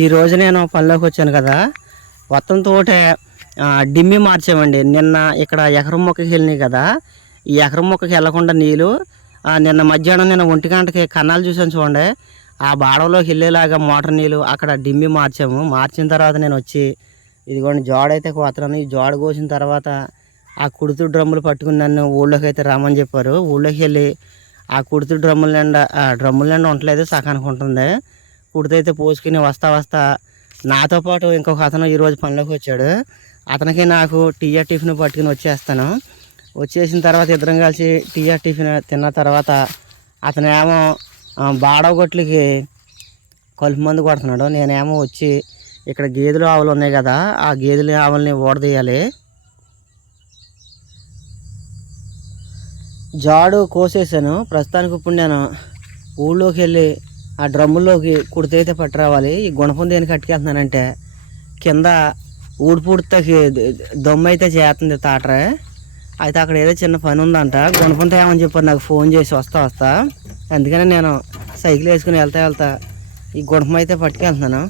ఈరోజు నేను పనిలోకి వచ్చాను కదా, మొత్తంతో డిమ్మి మార్చామండి. నిన్న ఇక్కడ ఎకరం మొక్కకి వెళ్ళినాయి కదా, ఈ ఎకరం మొక్కకి వెళ్ళకుండా నీళ్ళు నిన్న మధ్యాహ్నం నేను 1 గంటకి కన్నాలు చూసాను చూడండి, ఆ బాడవలోకి వెళ్ళేలాగా మోటార్ నీళ్ళు అక్కడ డిమ్మి మార్చాము. మార్చిన తర్వాత నేను వచ్చి ఇదిగోండి జోడైతే కోతున్నాను. ఈ జోడ కోసిన తర్వాత ఆ కుడుతు డ్రమ్ములు పట్టుకుని నన్ను ఊళ్ళోకి అయితే రమ్మని చెప్పారు. ఊళ్ళోకి వెళ్ళి ఆ కుడుతు డ్రమ్ముల నిండా ఉండలేదు, సగానికి ఉంటుంది. కుడితైతే పోసుకుని వస్తా నాతో పాటు ఇంకొక అతను ఈరోజు పనిలోకి వచ్చాడు. అతనికి నాకు టీఆర్ టిఫిన్ పట్టుకుని వచ్చేస్తాను. వచ్చేసిన తర్వాత ఇద్దరం కలిసి టీఆర్ టిఫిన్ తిన్న తర్వాత అతనేమో బాడగొట్లకి కలుపు మందు కొడుతున్నాడు. నేనేమో వచ్చి ఇక్కడ గేదెలు ఆవులు ఉన్నాయి కదా, ఆ గేదెలు ఆవులని ఓడదీయాలి. జాడు కోసేసాను. ప్రస్తుతానికి ఇప్పుడు నేను ఊళ్ళోకి వెళ్ళి ఆ డ్రమ్ముల్లోకి కుడితైతే పట్టురావాలి. ఈ గుణపం దేనికి కట్టుకెళ్తున్నానంటే కింద ఊడిపూడితకి దొమ్మ అయితే చేస్తుంది తాటరే. అయితే అక్కడ ఏదో చిన్న పని ఉందంట, గుణపంతో ఏమని చెప్పారు నాకు ఫోన్ చేసి వస్తా. అందుకని నేను సైకిల్ వేసుకుని వెళ్తా ఈ గుణపం అయితే పట్టుకెళ్తున్నాను.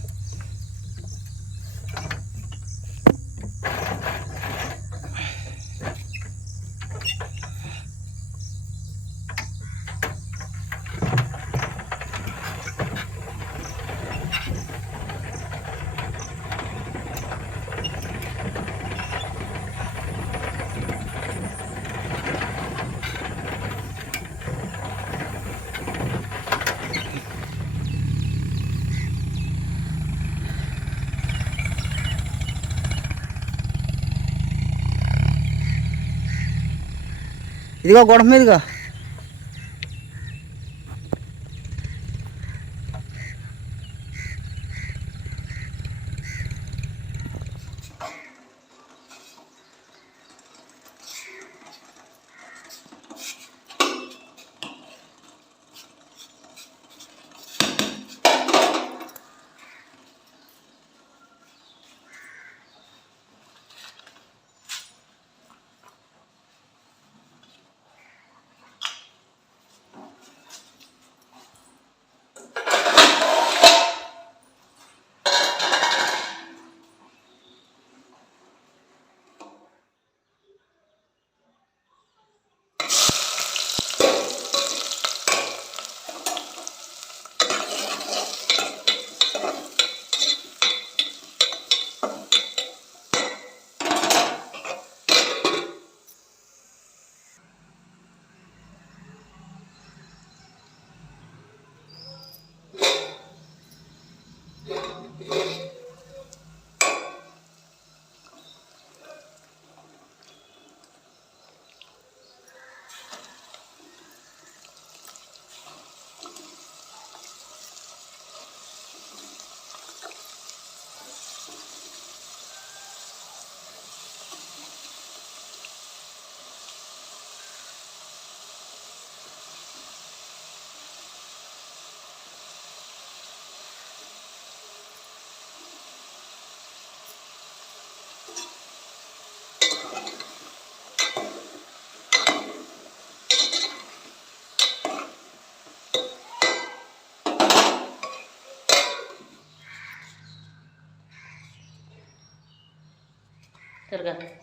ఇదిగో గొడవ మీదుగా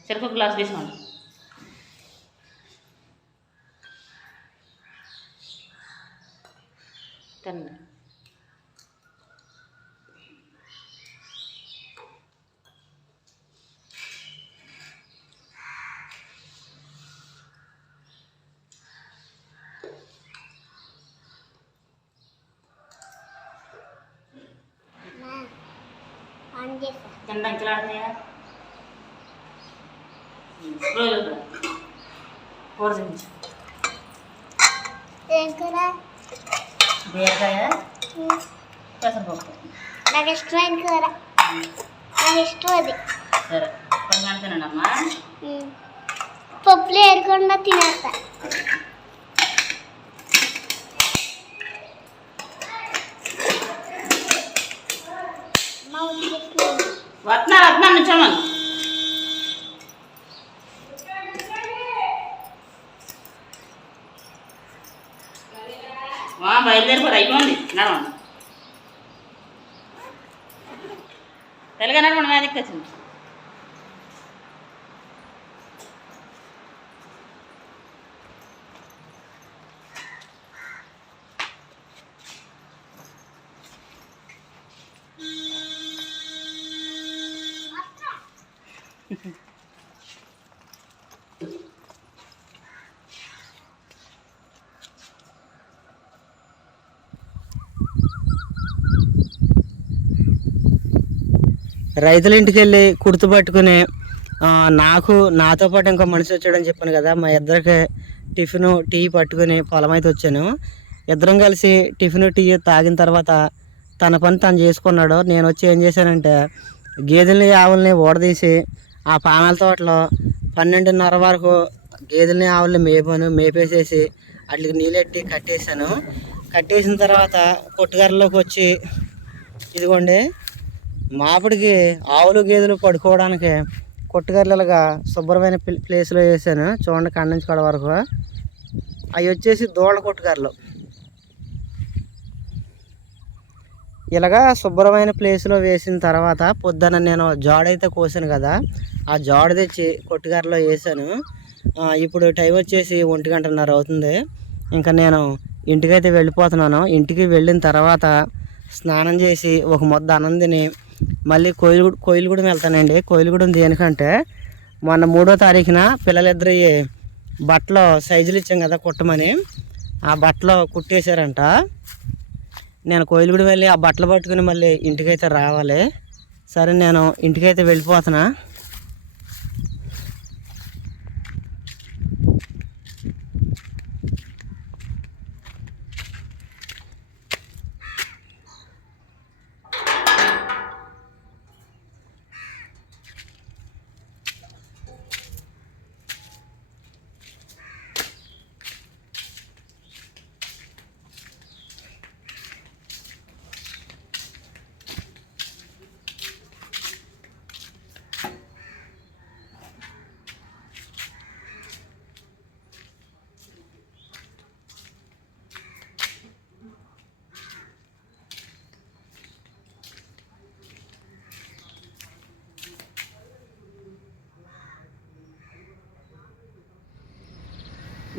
చెరుకు గ్లాస్ తీసుకోండి. తినండి. తినడానికి ఇంకెలాడుతున్నాయా రోజు కూర తించు. బీరకాయ పెసరపప్పు నాకు ఇష్టమైన కూర, నాకు ఇష్టం అది. సరే పని తినండమ్మా. పప్పులు ఏరకుండా తినేస్తా. వస్తున్నా నుంచోమని బయలుదేరిపోరు అయిపోయింది నడవండి. తెలంగాణ మన మ్యాజిక్ వచ్చింది. రైతుల ఇంటికి వెళ్ళి కుర్తు పట్టుకుని నాతో పాటు ఇంకో మనిషి వచ్చాడని చెప్పాను కదా, మా ఇద్దరికి టిఫిన్ టీ పట్టుకుని పొలం అయితే వచ్చాను. ఇద్దరం కలిసి టిఫిన్ టీ తాగిన తర్వాత తన పని తను చేసుకున్నాడు. నేను వచ్చి ఏం చేశానంటే గేదెల్ని ఆవుల్ని ఓడదీసి ఆ పానాల తోటలో 12:30 వరకు గేదెల్ని ఆవుల్ని మేపేసేసి వాటికి నీళ్ళెట్టి కట్టేశాను. కట్టేసిన తర్వాత కొట్టుగారిలోకి వచ్చి ఇదిగోండి మాపుడికి ఆవులు గేదెలు పడుకోవడానికి కొట్టుగారులుగా శుభ్రమైన ప్లేస్లో వేసాను. చూడండి కాడ నుంచి కాడ వరకు. అవి వచ్చేసి దూళ్ళ కొట్టుగారులు. ఇలాగా శుభ్రమైన ప్లేస్లో వేసిన తర్వాత పొద్దున నేను జాడైతే కోసాను కదా, ఆ జాడ తెచ్చి కొట్టుగారులో వేసాను. ఇప్పుడు టైం వచ్చేసి 1:30 అవుతుంది. ఇంకా నేను ఇంటికైతే వెళ్ళిపోతున్నాను. ఇంటికి వెళ్ళిన తర్వాత స్నానం చేసి ఒక ముద్ద అన్నం తిని మళ్ళీ కోయిలగూడెం వెళ్తానండి. కోయిలగూడెం దేనికంటే మొన్న 3వ తారీఖున పిల్లలిద్దరి బట్టలు సైజులు ఇచ్చాం కదా కుట్టమని, ఆ బట్టలు కుట్టేశారంట. నేను కోయిలగూడెం వెళ్ళి ఆ బట్టలు పట్టుకుని మళ్ళీ ఇంటికైతే రావాలి. సరే నేను ఇంటికైతే వెళ్ళిపోతున్నా.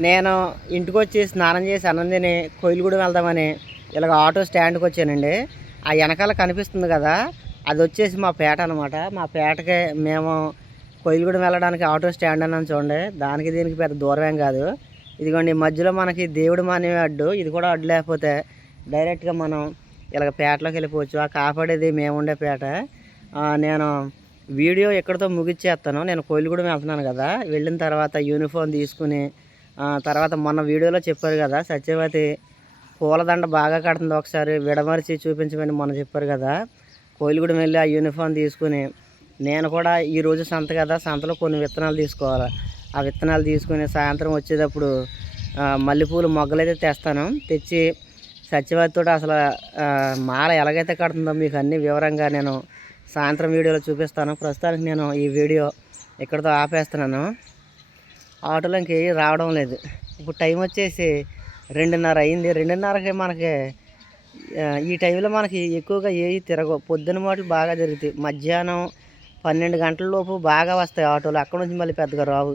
నేను ఇంటికి వచ్చి స్నానం చేసి అన్నం తిని కోయిలగూడెం వెళ్దామని ఇలాగ ఆటో స్టాండ్కి వచ్చానండి. ఆ వెనకాల కనిపిస్తుంది కదా, అది వచ్చేసి మా పేట అనమాట. మా పేటకి మేము కోయిలగూడెం వెళ్ళడానికి ఆటో స్టాండ్ అన్నాను చూడండి. దానికి దీనికి పెద్ద దూరం ఏం కాదు. ఇదిగోండి మధ్యలో మనకి దేవుడు మానే అడ్డు, ఇది కూడా అడ్డు లేకపోతే డైరెక్ట్గా మనం ఇలాగ పేటలోకి వెళ్ళిపోవచ్చు. ఆ కాపాడేది మేము ఉండే పేట. నేను వీడియో ఎక్కడితో ముగిచ్చేస్తాను. నేను కోయిలగూడెం వెళ్తున్నాను కదా, వెళ్ళిన తర్వాత యూనిఫామ్ తీసుకుని తర్వాత మొన్న వీడియోలో చెప్పారు కదా సత్యవతి పూలదండ బాగా కడుతుంది, ఒకసారి విడమరిచి చూపించమని మొన్న చెప్పారు కదా. కోయిలగూడెం వెళ్ళి ఆ యూనిఫామ్ తీసుకుని నేను కూడా ఈరోజు సంత కదా, సంతలో కొన్ని విత్తనాలు తీసుకోవాలి. ఆ విత్తనాలు తీసుకుని సాయంత్రం వచ్చేటప్పుడు మల్లెపూలు మొగ్గలైతే తెస్తాను. తెచ్చి సత్యవతితో అసలు మాల ఎలాగైతే కడుతుందో మీకు అన్ని వివరంగా నేను సాయంత్రం వీడియోలో చూపిస్తాను. ప్రస్తుతానికి నేను ఈ వీడియో ఇక్కడితో ఆపేస్తున్నాను. ఆటోలో ఇంకే రావడం లేదు. ఇప్పుడు టైం వచ్చేసి 2:30 అయింది. 2:30కి మనకి ఈ టైంలో మనకి ఎక్కువగా ఏవి తిరగవు. పొద్దున మాటలు బాగా జరుగుతాయి. మధ్యాహ్నం 12 గంటల లోపు బాగా వస్తాయి ఆటోలు. అక్కడ నుంచి మళ్ళీ పెద్దగా రావు.